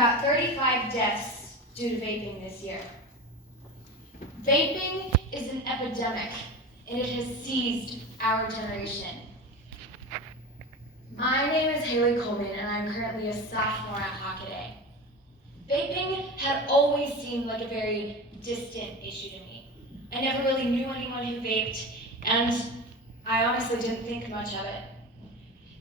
about 35 deaths due to vaping this year. Vaping is an epidemic, and it has seized our generation. My name is Haley Coleman, and I'm currently a sophomore at Hockaday. Vaping had always seemed like a very distant issue to me. I never really knew anyone who vaped, and I honestly didn't think much of it.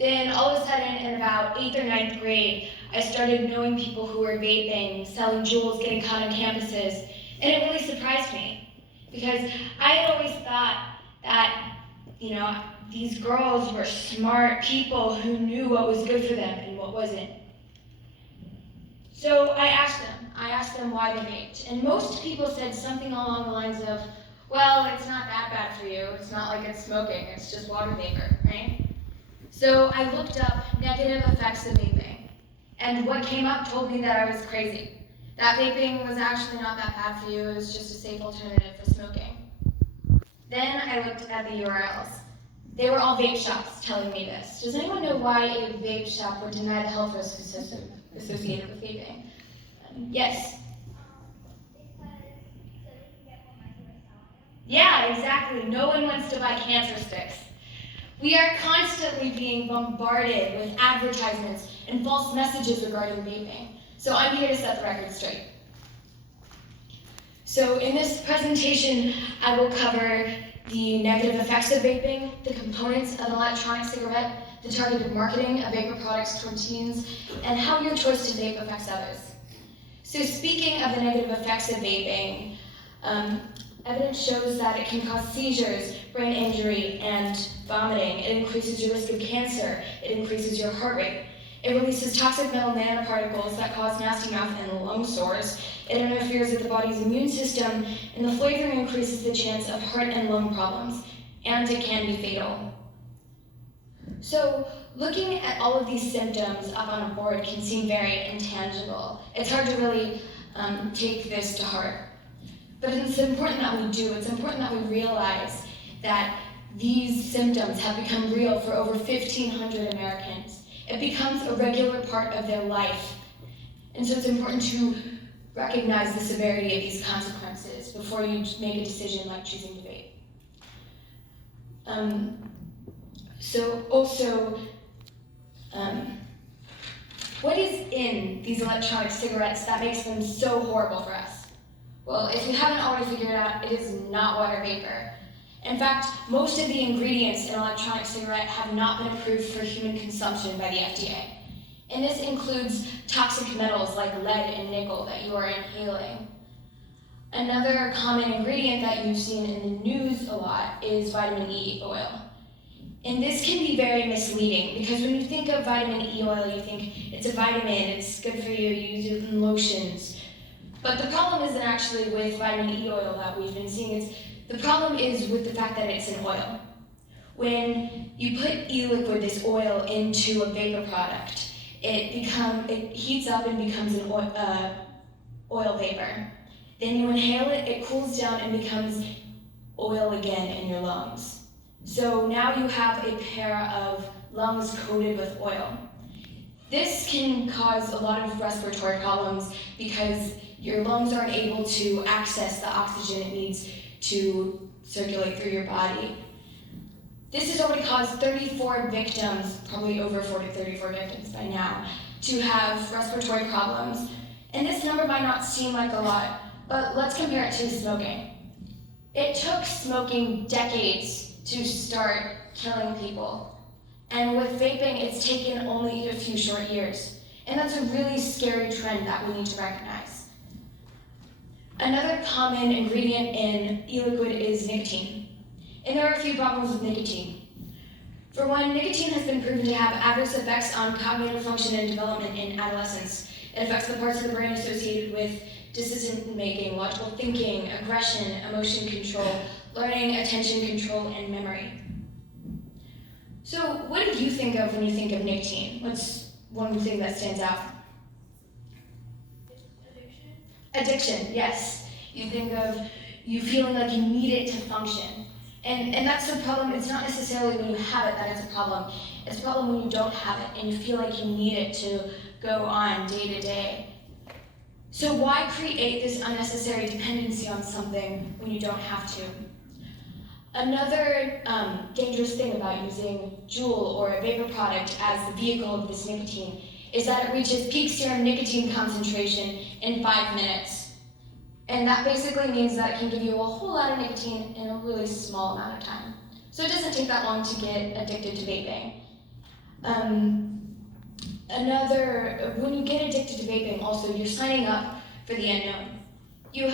Then all of a sudden, in about 8th or 9th grade, I started knowing people who were vaping, selling jewels, getting caught on campuses, and it really surprised me. Because I had always thought that, these girls were smart people who knew what was good for them and what wasn't. So I asked them why they vaped, and most people said something along the lines of, well, it's not that bad for you, it's not like it's smoking, it's just water vapor, right? So I looked up negative effects of vaping, and what came up told me that I was crazy, that vaping was actually not that bad for you, it was just a safe alternative for smoking. Then I looked at the URLs. They were all vape shops telling me this. Does anyone know why a vape shop would deny the health risks associated with vaping? Yes? Yeah, exactly. No one wants to buy cancer sticks. We are constantly being bombarded with advertisements and false messages regarding vaping. So I'm here to set the record straight. So in this presentation, I will cover the negative effects of vaping, the components of an electronic cigarette, the targeted marketing of vapor products toward teens, and how your choice to vape affects others. So speaking of the negative effects of vaping, evidence shows that it can cause seizures, brain injury, and vomiting. It increases your risk of cancer. It increases your heart rate. It releases toxic metal nanoparticles that cause nasty mouth and lung sores. It interferes with the body's immune system, and the flavoring increases the chance of heart and lung problems, and it can be fatal. So, looking at all of these symptoms up on a board can seem very intangible. It's hard to really take this to heart. But it's important that we do. It's important that we realize that these symptoms have become real for over 1,500 Americans. It becomes a regular part of their life. And so it's important to recognize the severity of these consequences before you make a decision like choosing to vape. What is in these electronic cigarettes that makes them so horrible for us? Well, if you haven't already figured it out, it is not water vapor. In fact, most of the ingredients in an electronic cigarette have not been approved for human consumption by the FDA. And this includes toxic metals like lead and nickel that you are inhaling. Another common ingredient that you've seen in the news a lot is vitamin E oil. And this can be very misleading because when you think of vitamin E oil, you think it's a vitamin, it's good for you, you use it in lotions. But the problem isn't actually with vitamin E oil that we've been seeing. The problem is with the fact that it's an oil. When you put e-liquid, this oil, into a vapor product, it heats up and becomes an oil vapor. Then you inhale it, it cools down and becomes oil again in your lungs. So now you have a pair of lungs coated with oil. This can cause a lot of respiratory problems because your lungs aren't able to access the oxygen it needs to circulate through your body. This has already caused 34 victims, probably over 34 victims by now, to have respiratory problems. And this number might not seem like a lot, but let's compare it to smoking. It took smoking decades to start killing people. And with vaping, it's taken only a few short years. And that's a really scary trend that we need to recognize. Another common ingredient in e-liquid is nicotine. And there are a few problems with nicotine. For one, nicotine has been proven to have adverse effects on cognitive function and development in adolescence. It affects the parts of the brain associated with decision-making, logical thinking, aggression, emotion control, learning, attention control, and memory. So what do you think of when you think of nicotine? What's one thing that stands out? Addiction, yes. You think of you feeling like you need it to function. And that's the problem. It's not necessarily when you have it that it's a problem. It's a problem when you don't have it and you feel like you need it to go on day to day. So why create this unnecessary dependency on something when you don't have to? Another dangerous thing about using Juul or a vapor product as the vehicle of this nicotine is that it reaches peak serum nicotine concentration in 5 minutes. And that basically means that it can give you a whole lot of nicotine in a really small amount of time. So it doesn't take that long to get addicted to vaping. When you get addicted to vaping, also, you're signing up for the unknown. We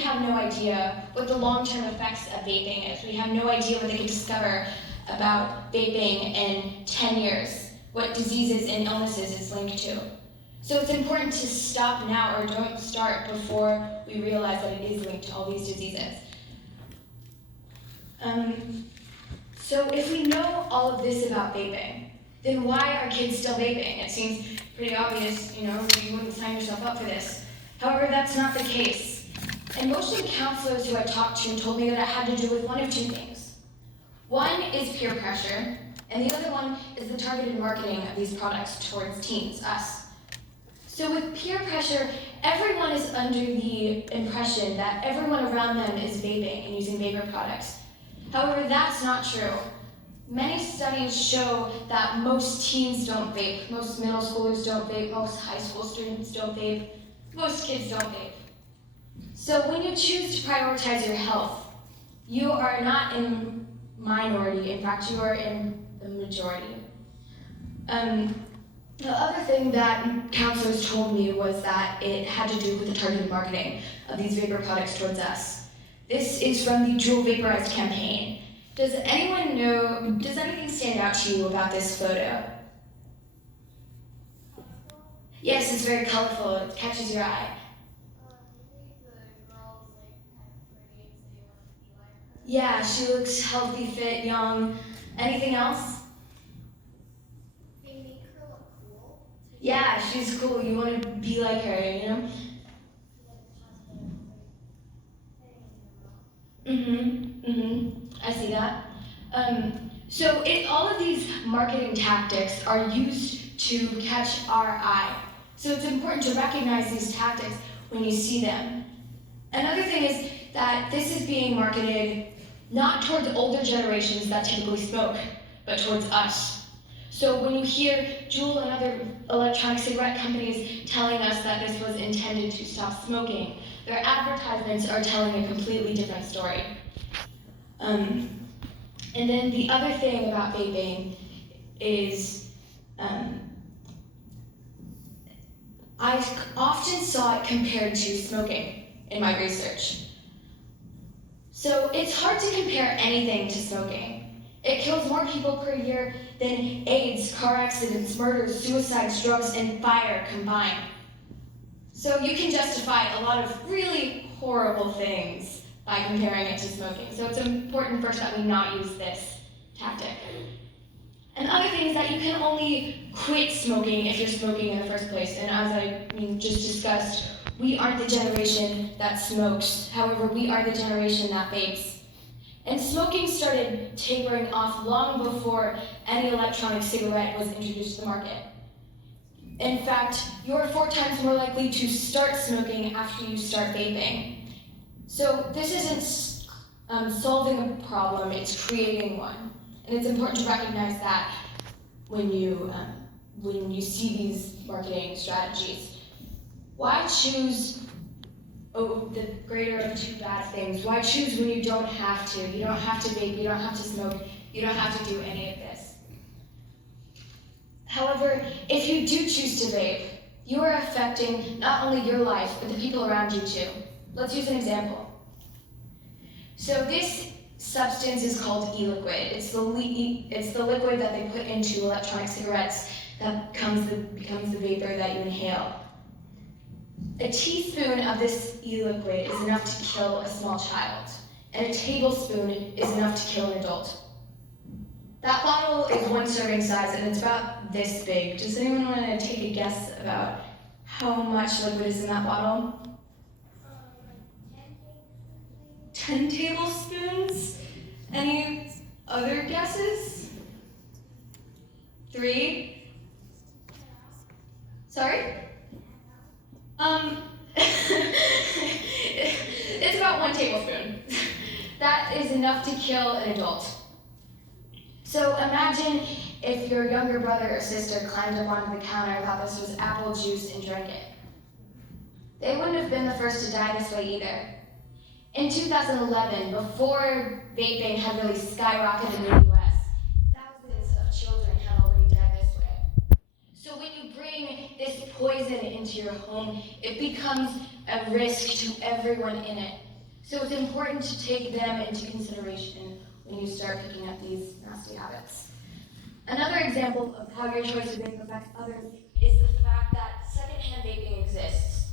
have no idea what the long-term effects of vaping is. We have no idea what they could discover about vaping in 10 years, what diseases and illnesses it's linked to. So it's important to stop now or don't start before we realize that it is linked to all these diseases. So if we know all of this about vaping, then why are kids still vaping? It seems pretty obvious, you wouldn't sign yourself up for this. However, that's not the case. And most of the counselors who I talked to told me that it had to do with one of two things. One is peer pressure, and the other one is the targeted marketing of these products towards teens, us. So with peer pressure, everyone is under the impression that everyone around them is vaping and using vapor products. However, that's not true. Many studies show that most teens don't vape, most middle schoolers don't vape, most high school students don't vape, most kids don't vape. So when you choose to prioritize your health, you are not in minority. In fact, you are in the majority. The other thing that counselors told me was that it had to do with the targeted marketing of these vapor products towards us. This is from the Juul Vaporized campaign. Does anything stand out to you about this photo? Yes, it's very colorful. It catches your eye. Yeah, she looks healthy, fit, young. Anything else? They make her look cool. Yeah, she's cool. You want to be like her, I see that. So all of these marketing tactics are used to catch our eye. So it's important to recognize these tactics when you see them. Another thing is that this is being marketed not towards older generations that typically smoke, but towards us. So when you hear Juul and other electronic cigarette companies telling us that this was intended to stop smoking, their advertisements are telling a completely different story. And then the other thing about vaping is I often saw it compared to smoking in my research. So it's hard to compare anything to smoking. It kills more people per year than AIDS, car accidents, murders, suicides, drugs, and fire combined. So you can justify a lot of really horrible things by comparing it to smoking. So it's important first that we not use this tactic. And the other thing is that you can only quit smoking if you're smoking in the first place. And as I just discussed, we aren't the generation that smokes. However, we are the generation that vapes. And smoking started tapering off long before any electronic cigarette was introduced to the market. In fact, you're 4 times more likely to start smoking after you start vaping. So this isn't solving a problem, it's creating one. And it's important to recognize that when you see these marketing strategies. Why choose the greater of two bad things? Why choose when you don't have to? You don't have to vape, you don't have to smoke, you don't have to do any of this. However, if you do choose to vape, you are affecting not only your life, but the people around you too. Let's use an example. So this substance is called e-liquid. It's the liquid that they put into electronic cigarettes that becomes the vapor that you inhale. A teaspoon of this e-liquid is enough to kill a small child, and a tablespoon is enough to kill an adult. That bottle is 1 serving size, and it's about this big. Does anyone want to take a guess about how much liquid is in that bottle? 10 tablespoons? Any other guesses? 3? Sorry? It's about 1 tablespoon. That is enough to kill an adult. So imagine if your younger brother or sister climbed up onto the counter and thought this was apple juice and drank it. They wouldn't have been the first to die this way either. In 2011, before vaping had really skyrocketed in the US, thousands of children had already died this way. So when you bring this poison into your home, it becomes a risk to everyone in it. So it's important to take them into consideration when you start picking up these nasty habits. Another example of how your choice of vape affects others is the fact that secondhand vaping exists.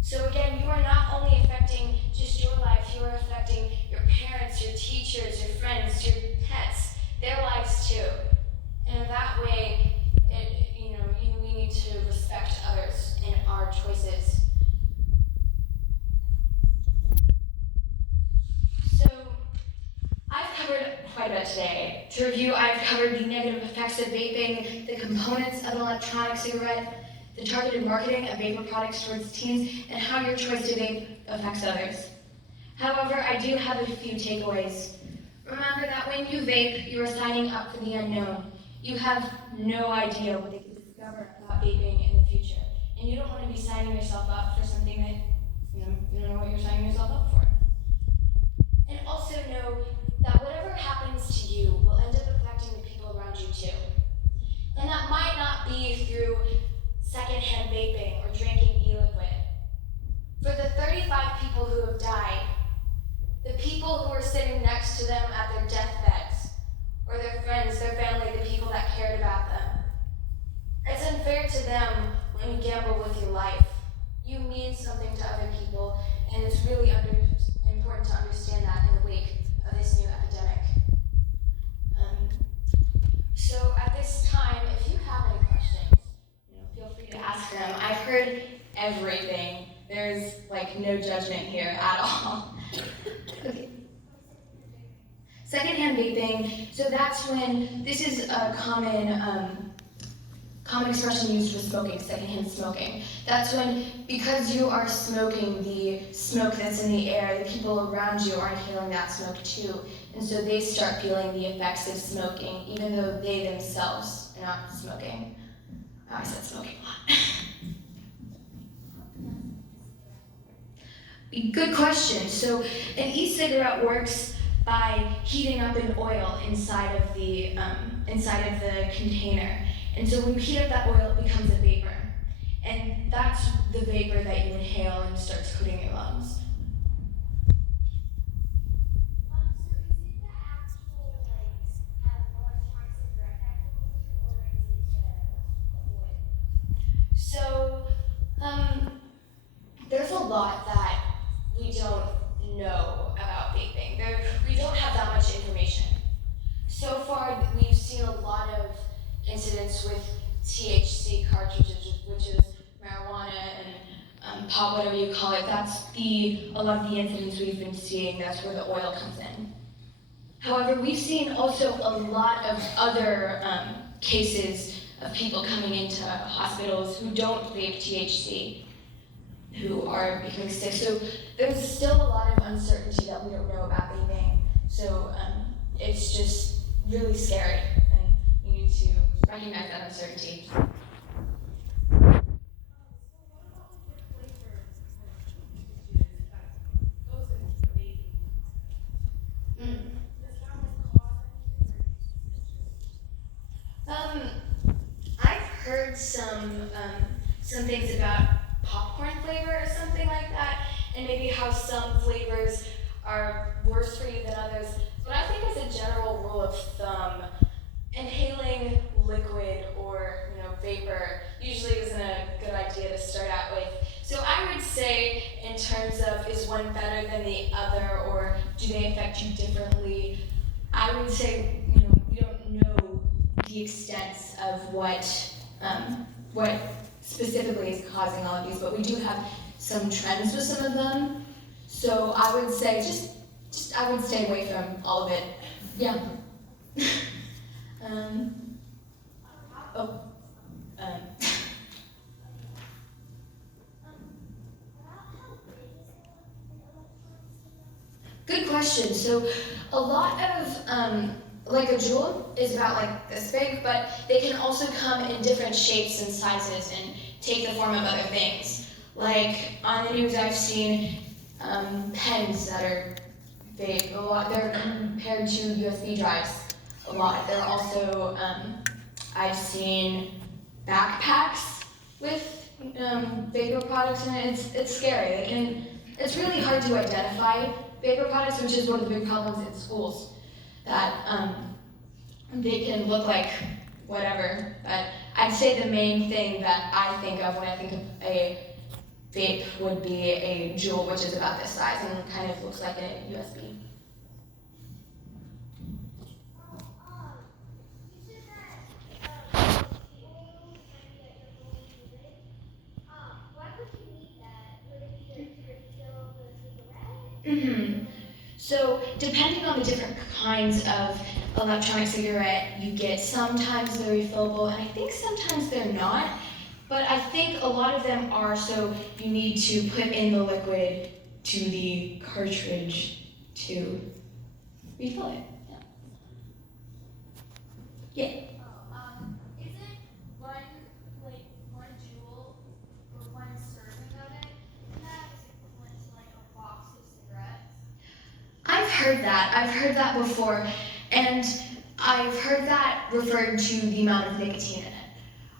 So again, you are not only affecting just your life, you are affecting your parents, your teachers, your friends, your pets, their lives too. And in that way, we need to respect others in our choices. So, I've covered quite a bit today. To review, I've covered the negative effects of vaping, the components of an electronic cigarette, the targeted marketing of vapor products towards teens, and how your choice to vape affects others. However, I do have a few takeaways. Remember that when you vape, you are signing up for the unknown. You have no idea what they could discover about vaping in the future. And you don't want to be signing yourself up for something that you don't know what you're signing yourself up for. And also know that whatever happens to you will end up affecting the people around you too. And that might not be through secondhand vaping or drinking e-liquid. For the 35 people who have died, the people who were sitting next to them at their deathbeds, or their friends, their family, the people that cared about them, it's unfair to them when you gamble with your life. You mean something to other people, and it's really important to understand that in the wake of this new epidemic. So at this time, if you have any questions, feel free to ask them. I've heard everything. There's no judgment here at all. Okay. Secondhand vaping, so that's when, this is a common expression used for smoking, secondhand smoking. That's when, because you are smoking the smoke that's in the air, the people around you are inhaling that smoke too. And so they start feeling the effects of smoking, even though they themselves are not smoking. Oh, I said smoking a lot. Good question. So an e-cigarette works by heating up an oil inside of the container. And so when you heat up that oil, it becomes a vapor. And that's the vapor that you inhale and starts coating your lungs. So is it the actual electronic cigarette technology, or is it the oil? So there's a lot that we don't know about vaping. We don't have that much information. So far, we've seen a lot of incidents with THC cartridges, which is marijuana and pot, whatever you call it. That's a lot of the incidents we've been seeing. That's where the oil comes in. However, we've seen also a lot of other cases of people coming into hospitals who don't vape THC, who are becoming sick. So there's still a lot of uncertainty that we don't know about vaping. So it's just really scary, and we need to recognize that uncertainty. So what about the flavor changes that goes into vaping? Does that cause anything, or I've heard some things about popcorn flavor or something like that, and maybe how some flavors are worse for you than others. But I think as a general rule of thumb, inhaling liquid or vapor usually isn't a good idea to start out with. So I would say, in terms of is one better than the other, or do they affect you differently, I would say we don't know the extent of what specifically is causing all of these, but we do have some trends with some of them. So I would say I would stay away from all of it. Yeah. So a lot of, like a jewel is about like this big, but they can also come in different shapes and sizes and take the form of other things. Like on the news I've seen pens that are vape a lot. They're compared to USB drives a lot. They're also, I've seen backpacks with vapor products in it. It's scary. It's really hard to identify vapor products, which is one of the big problems in schools. That they can look like whatever. But I'd say the main thing that I think of when I think of a vape would be a jewel, which is about this size and kind of looks like a USB. You said that the oil candy that you're going to use. Why would you need that? Would it be to refill the cigarette? So depending on the different kinds of electronic cigarette you get, sometimes they're refillable, and I think sometimes they're not. But I think a lot of them are, so you need to put in the liquid to the cartridge to refill it. Yeah. Is it one jewel or one serving of it? That is equivalent to like a box of cigarettes. I've heard that. I've heard that before, and I've heard that referred to the amount of nicotine in it.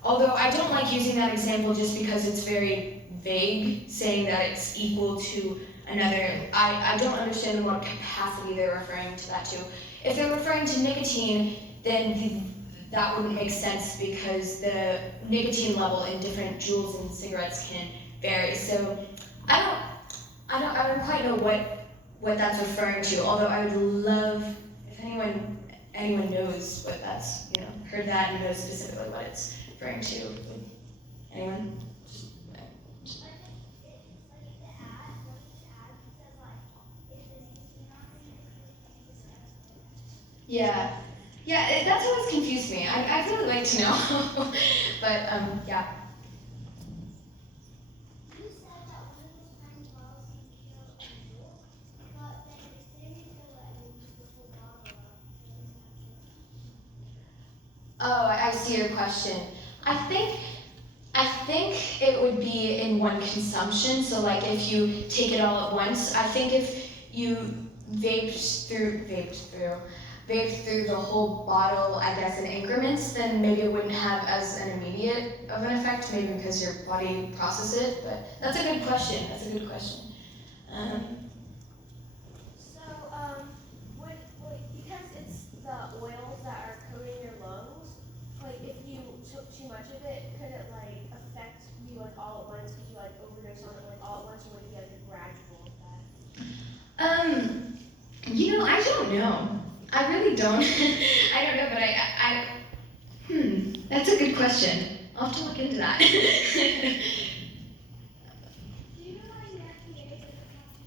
Although I don't like using that example just because it's very vague, saying that it's equal to another. I don't understand what capacity they're referring to that to. If they're referring to nicotine, then that wouldn't make sense because the nicotine level in different jewels and cigarettes can vary. So I don't quite know what that's referring to. Although I would love if anyone knows what that's, heard that and knows specifically what it's referring to. Anyone? Yeah. Yeah, that's always confused me. I'd really like to know. But, yeah. You said that one of those tiny bottles can fill a jewel, but then if they refill it and use the full bottle up, Oh, I see your question. I think it would be in one consumption. So like if you take it all at once, I think if you vaped through the whole bottle, I guess, in increments, then maybe it wouldn't have as an immediate of an effect, maybe because your body processes it. But that's a good question. Because it's the oils that are coating your lungs, like if you took too much of it, could it like affect you like all at once? Could you like overdose on it like all at once, or would it be like a gradual effect? I don't know. I really don't. I don't know, but that's a good question. I'll have to look into that. do you know why the FDA doesn't want to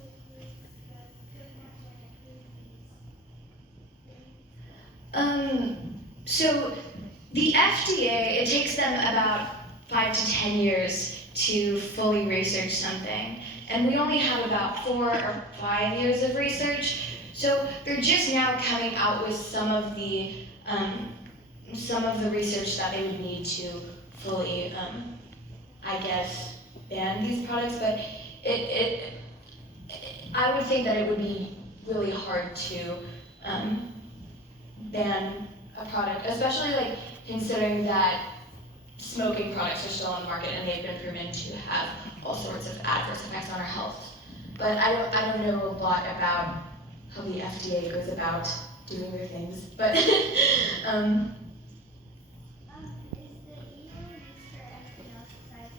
approve So the FDA, it takes them about 5 to 10 years to fully research something. And we only have about 4 or 5 years of research. So they're just now coming out with some of the research that they would need to fully, ban these products. But I would think that it would be really hard to ban a product, especially like considering that smoking products are still on the market and they've been proven to have all sorts of adverse effects on our health. But I don't know a lot about how the FDA goes about doing their things. But is the e-oil used for anything else besides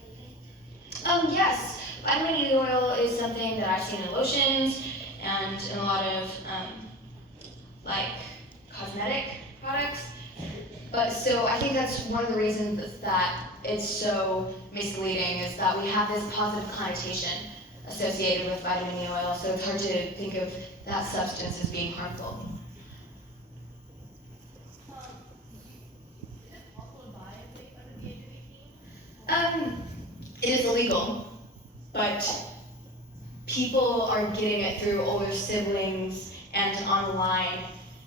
vaping? Yes, vitamin E oil is something that I've seen in lotions and in a lot of like cosmetic products. But so I think that's one of the reasons that it's so misleading is that we have this positive connotation associated with vitamin E oil, so it's hard to think of that substance as being harmful. Is it possible to buy a vape under the age of 18? It is illegal, but people are getting it through older siblings and online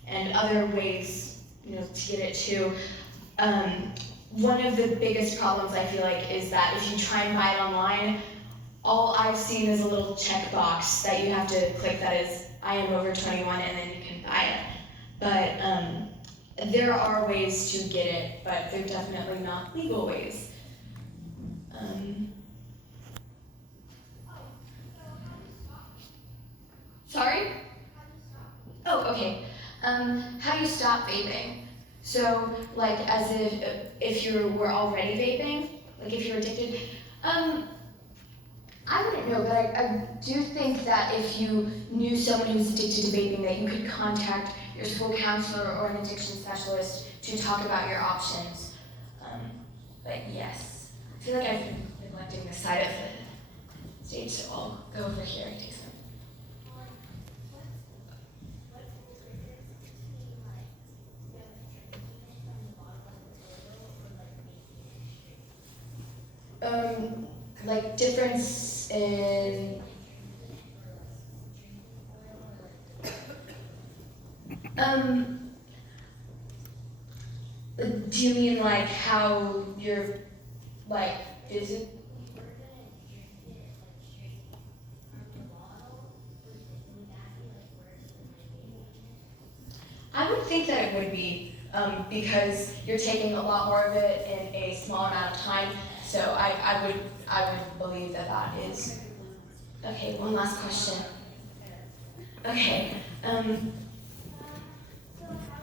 and other ways, to get it too. One of the biggest problems I feel like is that if you try and buy it online, all I've seen is a little checkbox that you have to click that is, I am over 21, and then you can buy it. But there are ways to get it, but they're definitely not legal ways. Sorry? Oh, okay. How do you stop vaping? So, like, as if you were already vaping, like if you're addicted, I wouldn't know, but I do think that if you knew someone who's addicted to vaping, that you could contact your school counselor or an addiction specialist to talk about your options. But yes, I feel like I've been neglecting this side of the stage, so I'll go over here and take some. Like difference in do you mean like how you're like is it? I would think that it would be because you're taking a lot more of it in a small amount of time. So I would believe that is. Okay, one last question. Okay. So how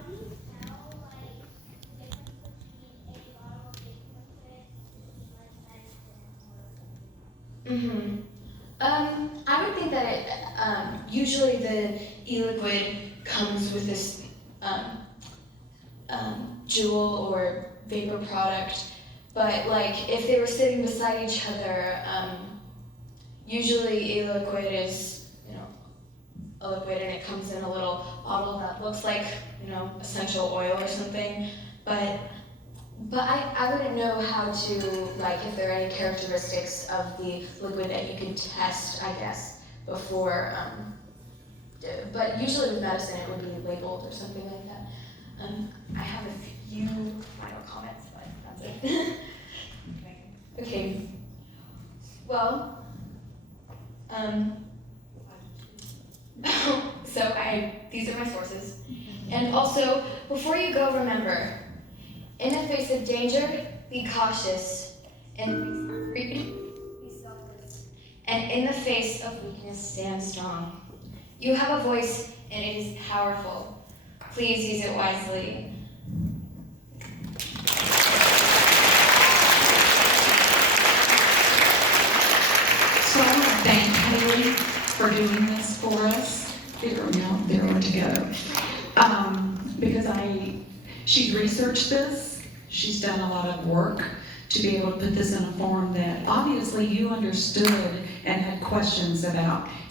do you tell like the difference between a bottle of vaping liquid and medicine or I would think that it usually the e-liquid comes with this jewel or vapor product. But like if they were sitting beside each other, usually e-liquid is, a liquid and it comes in a little bottle that looks like, essential oil or something. But I wouldn't know how to, like, if there are any characteristics of the liquid that you can test, I guess, before, but usually with medicine it would be labeled or something like that. I have a few final comments, but that's it. Okay. Well, so these are my sources. And also, before you go, remember, in the face of danger, be cautious. And be selfless. And in the face of weakness, stand strong. You have a voice, and it is powerful. Please use it wisely. So I want to thank Haley for doing this for us. There are to go. Because she's researched this, she's done a lot of work to be able to put this in a form that obviously you understood and had questions about.